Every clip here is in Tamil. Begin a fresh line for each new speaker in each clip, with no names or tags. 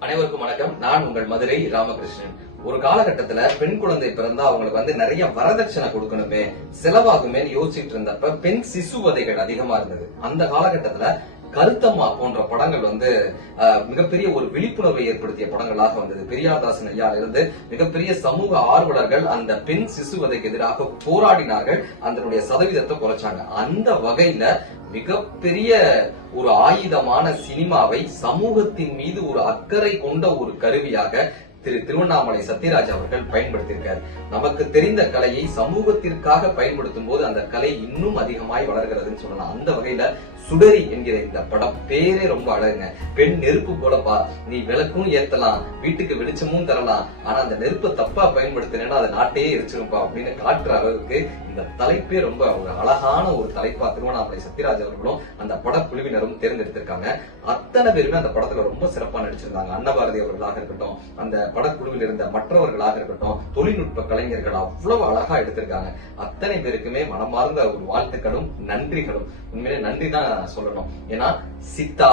அனைவருக்கும் வணக்கம். நான் உங்கள் மதுரை ராமகிருஷ்ணன். ஒரு காலகட்டத்துல பெண் குழந்தை பிறந்தா அவங்களுக்கு வந்து நிறைய வரதட்சணை கொடுக்கணுமே செலவாகுமே யோசிச்சுட்டு இருந்தப்ப பெண் சிசு வதைகள் அதிகமா இருந்தது. அந்த காலகட்டத்துல கருத்தம்மா போன்ற படங்கள் வந்து அஹ், மிகப்பெரிய ஒரு விழிப்புணர்வை ஏற்படுத்திய படங்களாக வந்தது. பெரியார்தாசன் ஐயா இருந்து மிகப்பெரிய சமூக ஆர்வலர்கள் அந்த பெண் சிசுவதைக்கு எதிராக போராடினார்கள். அதனுடைய சதவீதத்தை குறைச்சாங்க. அந்த வகையில மிகப்பெரிய ஒரு ஆயுதமான சினிமாவை சமூகத்தின் மீது ஒரு அக்கறை கொண்ட ஒரு கருவியாக திரு திருவண்ணாமலை சத்யராஜ் அவர்கள் பயன்படுத்தியிருக்கார். நமக்கு தெரிந்த கலையை சமூகத்திற்காக பயன்படுத்தும் போது அந்த கலை இன்னும் அதிகமாய் வளர்கிறதுன்னு சொல்லலாம். அந்த வகையில சுடரி என்கிற இந்த படம் பேரே ரொம்ப அழகுங்க. பெண் நெருப்பு போலப்பா நீ விளக்கும் ஏத்தலாம் வீட்டுக்கு வெளிச்சமும் தரலாம் ஆனா அந்த நெருப்பை தப்பா பயன்படுத்தினா அது நாட்டையே எரிச்சிருப்பா அப்படின்னு காட்டுற அளவுக்கு இந்த தலைப்பே ரொம்ப ஒரு அழகான ஒரு தலைப்பா திருவண்ணாமலை சத்யராஜ் அவர்களும் அந்த படக்குழுவினரும் தேர்ந்தெடுத்திருக்காங்க. அத்தனை பேருமே அந்த படத்துல ரொம்ப சிறப்பா நடிச்சிருந்தாங்க. அன்னபாரதி அவர்களாக இருக்கட்டும் அந்த படக்குழுவில் இருந்த மற்றவர்களாக இருக்கட்டும் தொழில்நுட்ப கலைஞர்கள் அவ்வளவு அழகா எடுத்திருக்காங்க. அத்தனை பேருக்குமே மனமார்ந்த ஒரு வாழ்த்துக்களும் நன்றிகளும். உண்மையிலே நன்றி தான் சொல்லணும். ஏன்னா சித்தா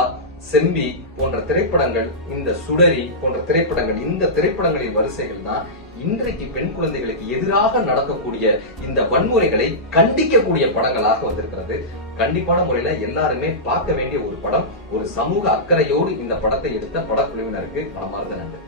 செம்பி போன்ற திரைப்படங்கள் இந்த சுடரி போன்ற திரைப்படங்கள் இந்த திரைப்படங்களின் வரிசைகள் தான் இன்றைக்கு பெண் குழந்தைகளுக்கு எதிராக நடக்கக்கூடிய இந்த வன்முறைகளை கண்டிக்கக்கூடிய படங்களாக வந்திருக்கிறது. கண்டிப்பான முறையில எல்லாருமே பார்க்க வேண்டிய ஒரு படம் ஒரு சமூக அக்கறையோடு இந்த படத்தை எடுத்த படக்குழுவினருக்கு மனமார்ந்த நன்றி.